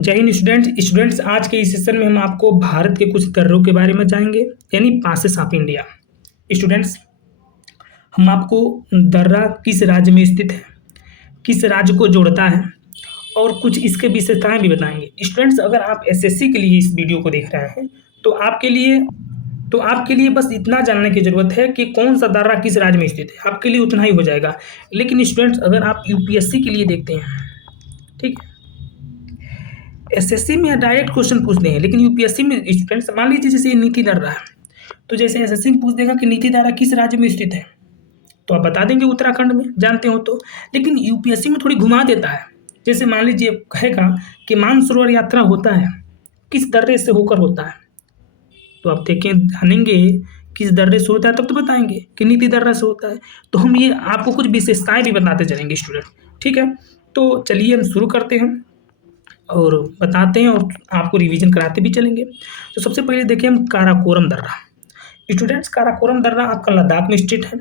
जय हिंद स्टूडेंट्स आज के इस सेशन में हम आपको भारत के कुछ दर्रों के बारे में जानेंगे यानी पासेस ऑफ इंडिया। स्टूडेंट्स, हम आपको दर्रा किस राज्य में स्थित है, किस राज्य को जोड़ता है और कुछ इसके विशेषताएं भी बताएंगे। स्टूडेंट्स, अगर आप एसएससी के लिए इस वीडियो को देख रहे हैं तो आपके लिए बस इतना जानने की ज़रूरत है कि कौन सा दर्रा किस राज्य में स्थित है, आपके लिए उतना ही हो जाएगा। लेकिन स्टूडेंट्स, अगर आप यूपीएससी के लिए देखते हैं, ठीक है, एसएससी में डायरेक्ट क्वेश्चन पूछते हैं, लेकिन यूपीएससी में स्टूडेंट्स मान लीजिए जैसे नीति दर्रा है, तो जैसे एसएससी में पूछ देगा कि नीति दर्रा किस राज्य में स्थित है, तो आप बता देंगे उत्तराखंड में, जानते हो तो। लेकिन यूपीएससी में थोड़ी घुमा देता है, जैसे मान लीजिए कहेगा कि मानसरोवर यात्रा होता है किस दर्रे से होकर होता है, तो आप देखें जानेंगे किस दर्रे से होता है तब तो बताएंगे कि नीति दर्रा से होता है। तो हम ये आपको कुछ विशेषताएं भी बताते चलेंगे स्टूडेंट, ठीक है। तो चलिए हम शुरू करते हैं और बताते हैं और आपको रिवीजन कराते भी चलेंगे। तो सबसे पहले देखिए हम काराकोरम दर्रा। स्टूडेंट्स, काराकोरम दर्रा आपका लद्दाख में स्थित है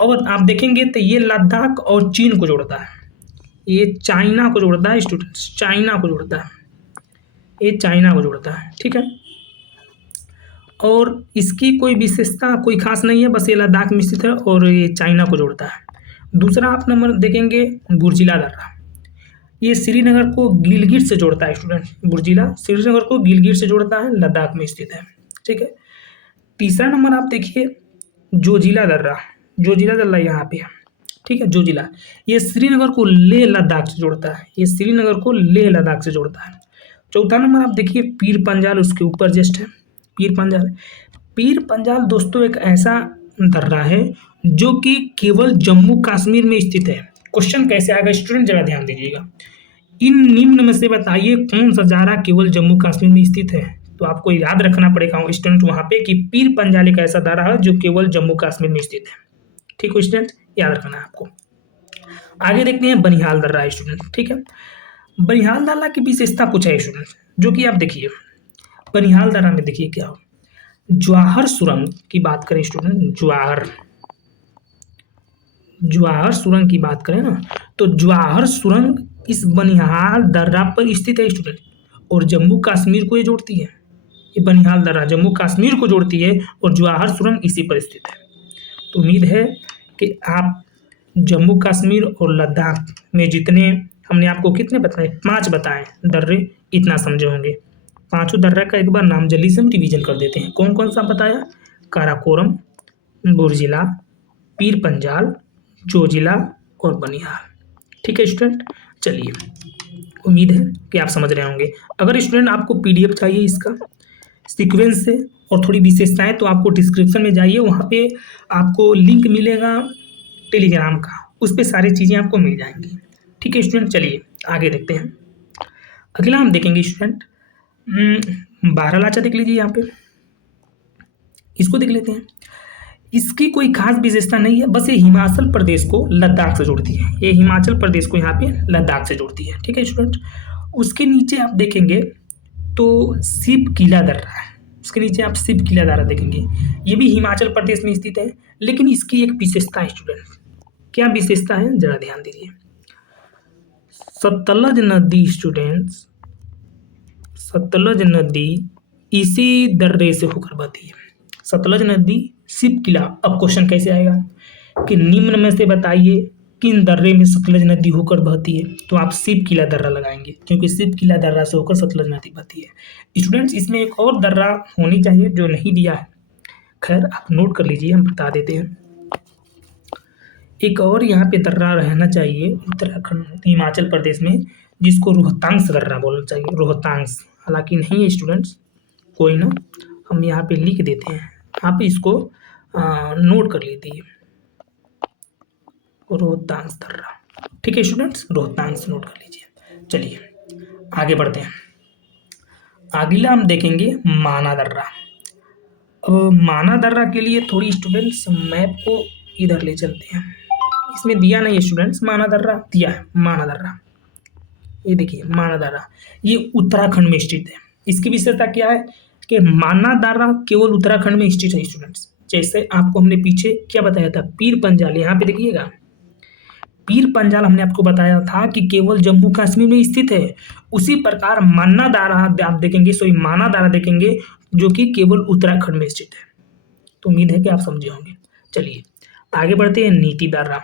और आप देखेंगे तो ये लद्दाख और चीन को जोड़ता है, ये चाइना को जोड़ता है स्टूडेंट्स, चाइना को जोड़ता है, ये चाइना को जोड़ता है, ठीक है। और इसकी कोई विशेषता कोई खास नहीं है, बस ये लद्दाख में स्थित है और ये चाइना को जोड़ता है। दूसरा आप नंबर देखेंगे बुर्जिला दर्रा, ये श्रीनगर को गिलगिट से जोड़ता है स्टूडेंट, बुर्जिला श्रीनगर को गिलगिट से जोड़ता है, लद्दाख में स्थित है, ठीक है। तीसरा नंबर आप देखिए जोजिला दर्रा, जोजिला दर्रा यहाँ पे है, ठीक है, जोजिला, ये श्रीनगर को लेह लद्दाख से जोड़ता है, ये श्रीनगर को लेह लद्दाख से जोड़ता है। चौथा नंबर आप देखिए पीर पंजाल, उसके ऊपर जस्ट है पीर पंजाल। पीर पंजाल दोस्तों एक ऐसा दर्रा है जो कि केवल जम्मू कश्मीर में स्थित है। क्वेश्चन कैसे आएगा स्टूडेंट, जरा ध्यान दीजिएगा। इन निम्न में से बताइए कौन सा दर्रा केवल जम्मू कश्मीर में स्थित है। तो आपको याद रखना पड़ेगा स्टूडेंट वहां पे कि पीर पंजाल एक ऐसा दर्रा है जो केवल जम्मू कश्मीर में स्थित है, ठीक है स्टूडेंट, याद रखना है आपको। आगे देखते हैं बनिहाल दर्रा स्टूडेंट, ठीक है। बनिहाल दर्रा की विशेषता कुछ है स्टूडेंट, जो कि आप देखिए बनिहाल दर्रा में देखिए क्या हो, ज्वाहर सुरंग की बात करें स्टूडेंट, ज्वाहर सुरंग की बात करें ना, तो ज्वाहर सुरंग इस बनिहाल दर्रा पर स्थित है स्टूडेंट और जम्मू कश्मीर को ये जोड़ती है। ये बनिहाल दर्रा जम्मू कश्मीर को जोड़ती है और ज्वाहर सुरंग इसी पर स्थित है। तो उम्मीद है कि आप जम्मू कश्मीर और लद्दाख में जितने हमने आपको कितने बताए, 5 बताए दर्रे, इतना समझे होंगे। पांचों दर्रा का एक बार नाम जल्दी से हम रिवीजन कर देते हैं। कौन कौन सा बताया, काराकोरम, बुर्जिला, पीर पंजाल, जोजिला और बनिहाल, ठीक है स्टूडेंट। चलिए, उम्मीद है कि आप समझ रहे होंगे। अगर स्टूडेंट आपको पीडीएफ चाहिए इसका सीक्वेंस से और थोड़ी विशेषताएं, तो आपको डिस्क्रिप्शन में जाइए, वहाँ पे आपको लिंक मिलेगा टेलीग्राम का, उस पर सारी चीज़ें आपको मिल जाएंगी, ठीक है स्टूडेंट। चलिए आगे देखते हैं। अगला हम देखेंगे स्टूडेंट बारालाचा, देख लीजिए यहाँ पे, इसको देख लेते हैं। इसकी कोई खास विशेषता नहीं है, बस ये हिमाचल प्रदेश को लद्दाख से जोड़ती है, ये हिमाचल प्रदेश को यहाँ पे लद्दाख से जोड़ती है, ठीक है स्टूडेंट। उसके नीचे आप देखेंगे तो शिव किला दर्रा है, उसके नीचे आप शिव किला दर्रा देखेंगे, ये भी हिमाचल प्रदेश में स्थित है। लेकिन इसकी एक विशेषता है स्टूडेंट, क्या विशेषता है जरा ध्यान दीजिए। सतलज नदी स्टूडेंट्स, सतलज नदी इसी दर्रे से होकर बहती है, सतलज नदी शिव किला। अब क्वेश्चन कैसे आएगा कि निम्न में से बताइए किन दर्रे में सतलज नदी होकर बहती है, तो आप शिव किला दर्रा लगाएंगे, क्योंकि शिव किला दर्रा से होकर सतलज नदी बहती है। स्टूडेंट्स, इसमें एक और दर्रा होनी चाहिए जो नहीं दिया है, खैर आप नोट कर लीजिए, हम बता देते हैं। एक और यहाँ पे दर्रा रहना चाहिए उत्तराखंड हिमाचल प्रदेश में, जिसको रोहतांग्स दर्रा बोलना चाहिए, रोहतांग्स, हालांकि नहीं है स्टूडेंट्स, कोई ना, हम यहाँ पे लिख देते हैं, आप इसको नोट कर लीजिए, रोहतांग्स दर्रा, ठीक है स्टूडेंट्स, रोहतांग्स नोट कर लीजिए। चलिए आगे बढ़ते हैं। अगला हम देखेंगे माना दर्रा। माना दर्रा के लिए थोड़ी स्टूडेंट्स मैप को इधर ले चलते हैं, इसमें दिया नहीं है स्टूडेंट्स, माना दर्रा दिया है, माना दर्रा, ये देखिए माना दर्रा, ये उत्तराखंड में स्थित है। इसकी विशेषता क्या है कि माना दर्रा केवल उत्तराखंड में स्थित है स्टूडेंट्स। जैसे आपको हमने पीछे क्या बताया था, पीर पंजाल, यहाँ पे देखिएगा पीर पंजाल हमने आपको बताया था कि केवल जम्मू कश्मीर में स्थित है। उसी प्रकार मान्ना दारा आप देखेंगे, सॉरी माना दारा देखेंगे, जो कि केवल उत्तराखंड में स्थित है। तो उम्मीद है कि आप समझे होंगे। चलिए आगे बढ़ते हैं। नीति दारा,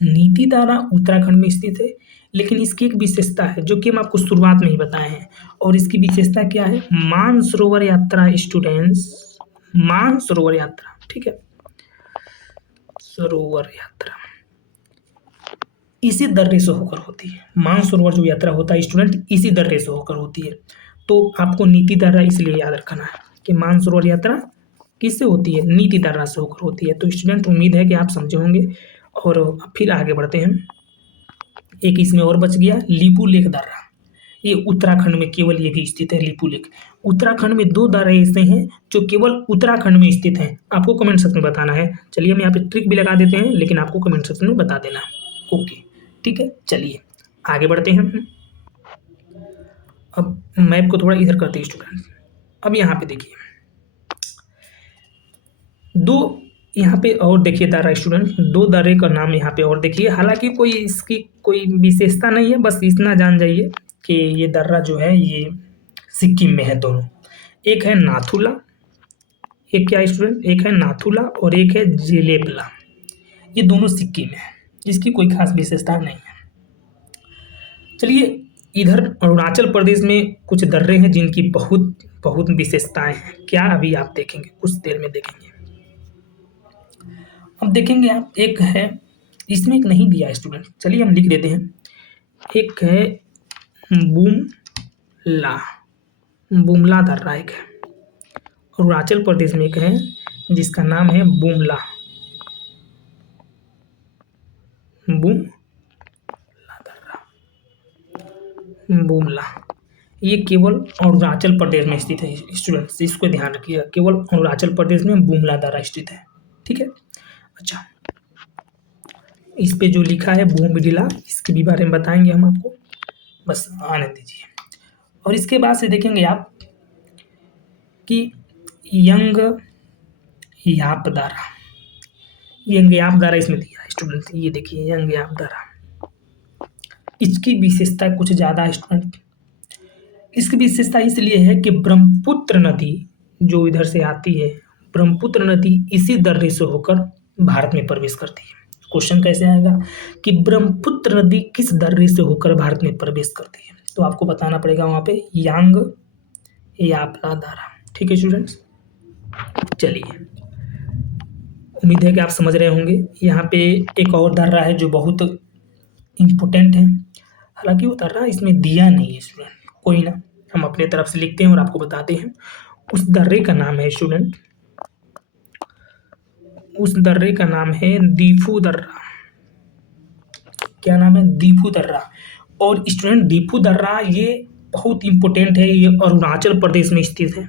नीति दारा उत्तराखंड में स्थित है, लेकिन इसकी एक विशेषता है जो कि हम आपको शुरुआत में ही बताए हैं। और इसकी विशेषता क्या है? मानसरोवर यात्रा स्टूडेंट्स, मानसरोवर यात्रा, ठीक है, सरोवर यात्रा इसी दर्रे से होकर होती है। मानसरोवर जो यात्रा होता है स्टूडेंट, इसी दर्रे से होकर होती है। तो आपको नीति दारा इसलिए याद रखना है कि मानसरोवर यात्रा किससे होती है? नीति दारा से होकर होती है। तो स्टूडेंट उम्मीद है कि आप समझे होंगे। और फिर आगे बढ़ते हैं। एक इसमें और बच गया, लिपू लेक दर्रा। ये उत्तराखंड में केवल ये भी स्थित है, लिपू लेक। उत्तराखंड में 2 दर्रे ऐसे हैं जो केवल उत्तराखंड में स्थित हैं। आपको कमेंट सेक्शन में बताना है। चलिए हम यहाँ पे ट्रिक भी लगा देते हैं, लेकिन आपको कमेंट सेक्शन में बता देना। ओके, ठीक है। चलिए आगे बढ़ते हैं। अब मैप को थोड़ा इधर करते हैं स्टूडेंट। अब यहाँ पे देखिए, 2 यहाँ पे और देखिए दर्रा स्टूडेंट, 2 दर्रे का नाम यहाँ पे और देखिए। हालांकि कोई इसकी कोई विशेषता नहीं है, बस इतना जान जाइए कि ये दर्रा जो है ये सिक्किम में है दोनों। एक है नाथुला, एक क्या स्टूडेंट, एक है नाथुला और एक है जेलेबला। ये दोनों सिक्किम में है, जिसकी कोई खास विशेषता नहीं है। चलिए इधर अरुणाचल प्रदेश में कुछ दर्रे हैं जिनकी बहुत बहुत विशेषताएं हैं। क्या? अभी आप देखेंगे, कुछ देर में देखेंगे। अब देखेंगे आप, एक है, इसमें एक नहीं दिया है स्टूडेंट, चलिए हम लिख देते हैं। एक है बुमला, बुमला दर्रा एक है। अरुणाचल प्रदेश में एक है जिसका नाम है बुमला, बुमला दर्रा, बुमला। ये केवल अरुणाचल प्रदेश में स्थित है स्टूडेंट्स, इसको ध्यान रखिएगा। केवल अरुणाचल प्रदेश में बुमला दर्रा स्थित है, ठीक है। अच्छा, इस पे जो लिखा है बूमडिला, इसके भी बारे में बताएंगे हम आपको, बस आने दीजिए। और इसके बाद से देखेंगे आप कि यंग याप दारा, यंग याप दारा इसमें दिया है स्टूडेंट। ये देखिए यंग याप दारा, इसकी विशेषता कुछ ज़्यादा है स्टूडेंट। इसकी विशेषता इसलिए है कि ब्रह्मपुत्र नदी जो इधर से आती है, ब्रह्मपुत्र नदी इसी दर्रे से होकर भारत में प्रवेश करती है। क्वेश्चन कैसे आएगा कि ब्रह्मपुत्र नदी किस दर्रे से होकर भारत में प्रवेश करती है? तो आपको बताना पड़ेगा वहाँ पे यांग यापला दारा, ठीक है स्टूडेंट्स। चलिए उम्मीद है कि आप समझ रहे होंगे। यहाँ पे एक और दर्रा है जो बहुत इम्पोर्टेंट है, हालांकि वो दर्रा इसमें दिया नहीं है स्टूडेंट, कोई ना, हम अपने तरफ से लिखते हैं और आपको बताते हैं। उस दर्रे का नाम है स्टूडेंट, उस दर्रे का नाम है दीफू दर्रा। क्या नाम है? दीफू दर्रा। और स्टूडेंट दीफू दर्रा ये बहुत इम्पोर्टेंट है, ये अरुणाचल प्रदेश में स्थित है।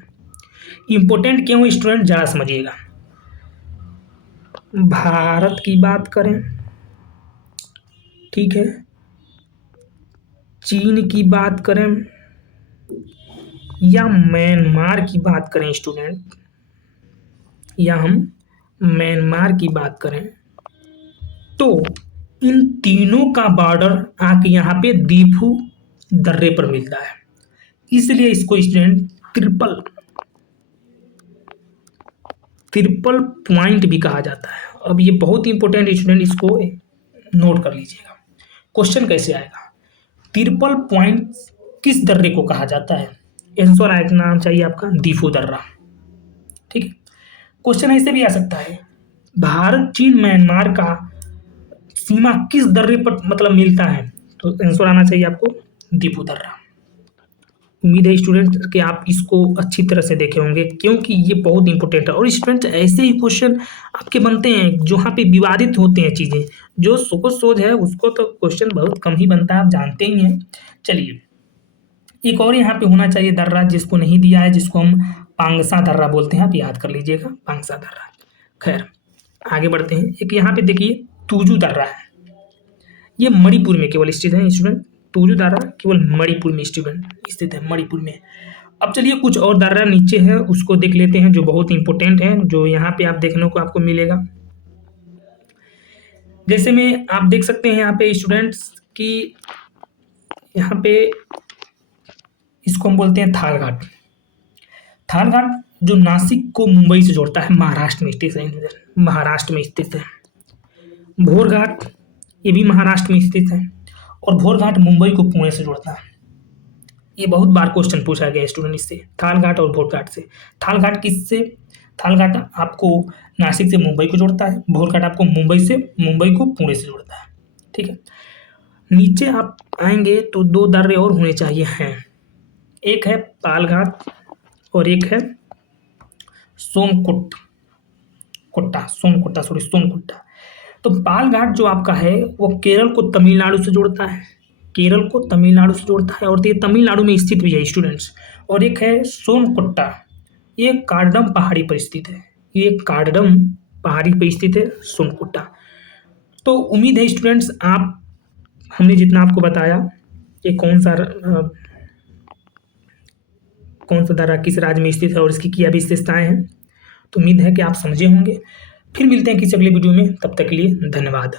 इम्पोर्टेंट क्यों स्टूडेंट, जरा समझिएगा। भारत की बात करें, ठीक है, चीन की बात करें या म्यांमार की बात करें स्टूडेंट, या हम म्यांमार की बात करें, तो इन तीनों का बॉर्डर आके यहाँ पे दीफू दर्रे पर मिलता है। इसलिए इसको स्टूडेंट ट्रिपल पॉइंट भी कहा जाता है। अब ये बहुत इंपॉर्टेंट स्टूडेंट, इसको नोट कर लीजिएगा। क्वेश्चन कैसे आएगा? ट्रिपल पॉइंट किस दर्रे को कहा जाता है? आंसर आना चाहिए आपका दीफू दर्रा, ठीक है। क्वेश्चन ऐसे भी आ सकता है, भारत चीन म्यांमार का सीमा किस दर्रे पर मतलब मिलता है? तो आंसर आना चाहिए आपको दीफू दर्रा। उम्मीद है स्टूडेंट कि आप इसको अच्छी तरह से देखे होंगे, क्योंकि ये बहुत इंपॉर्टेंट है। और स्टूडेंट ऐसे ही क्वेश्चन आपके बनते हैं जहाँ पे विवादित होते हैं चीज़ें, जो सोच है उसको तो क्वेश्चन बहुत कम ही बनता है, आप जानते ही हैं। चलिए एक और यहाँ पे होना चाहिए दर्रा जिसको नहीं दिया है, जिसको हम पांगसा दर्रा बोलते हैं, आप याद कर लीजिएगा पांगसा दर्रा। खैर आगे बढ़ते हैं। एक यहाँ पे देखिए तुजू दर्रा है, ये मणिपुर में केवल स्थित है स्टूडेंट। तुजू दर्रा केवल मणिपुर में स्टूडेंट स्थित है, मणिपुर में। अब चलिए कुछ और दर्रा नीचे है उसको देख लेते हैं जो बहुत इंपॉर्टेंट है, जो यहाँ पे आप देखने को आपको मिलेगा। जैसे में आप देख सकते हैं यहाँ पे स्टूडेंट्स की, यहाँ पे इसको हम बोलते हैं थाल घाट। थाल घाट जो नासिक को मुंबई से जोड़ता है, महाराष्ट्र में स्थित है, महाराष्ट्र में स्थित है। भोर घाट ये भी महाराष्ट्र में स्थित है, और भोर घाट मुंबई को पुणे से जोड़ता है। ये बहुत बार क्वेश्चन पूछा गया स्टूडेंट इससे, थाल घाट और भोर घाट से। थाल घाट किससे? थाल घाट आपको नासिक से मुंबई को जोड़ता है, भोर घाट आपको मुंबई को पुणे से जोड़ता है। ठीक है, नीचे आप आएंगे तो दो दर्रे और होने चाहिए हैं, एक है पाल घाट और एक है सोनकुट्टा। तो पाल घाट जो आपका है वो केरल को तमिलनाडु से जोड़ता है, और ये तमिलनाडु में स्थित भी है स्टूडेंट्स। और एक है सोनकुट्टा, ये कार्डम पहाड़ी पर स्थित है, सोनकुट्टा। तो उम्मीद है स्टूडेंट्स हमने जितना आपको बताया कि कौन सा दर्रा किस राज्य में स्थित है और इसकी क्या विशेषताएं हैं, तो उम्मीद है कि आप समझे होंगे। फिर मिलते हैं किसी अगले वीडियो में, तब तक के लिए धन्यवाद।